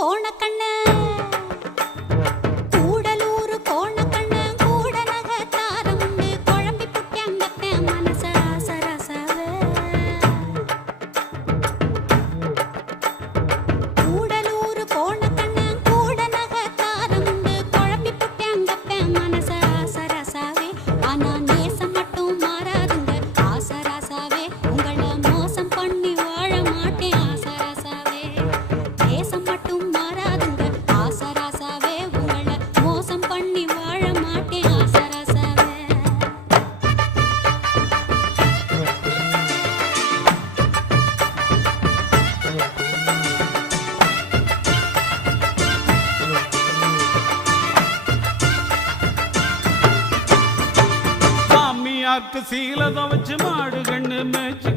கோணக்கண்ணு கூடலூர் கோணக்கண்ணு கூட நகத்தாரமுண்டு குழம்பி புட்டியங்கத்த மனச ஆசரசவே கூடலூர் கோணக்கண்ணு கூட நகத்தாரமுண்டு குழம்பி புட்டியங்கத்த மனச ஆசரசவே ஆனா நேசம் மட்டும் மாறாதுங்க ஆசரசவே உங்களை மோசம் பண்ணி வாழ மாட்டேன் ஆசரசவே நேசம் மட்டும் மாறாதுங்க ஆசரசவே உங்களை மோசம் பண்ணி வாழ மாட்டேன் ஆசரசவே சாமியாக்கு சீலத வச்சு மாடு கண்ணு மேய்ச்சி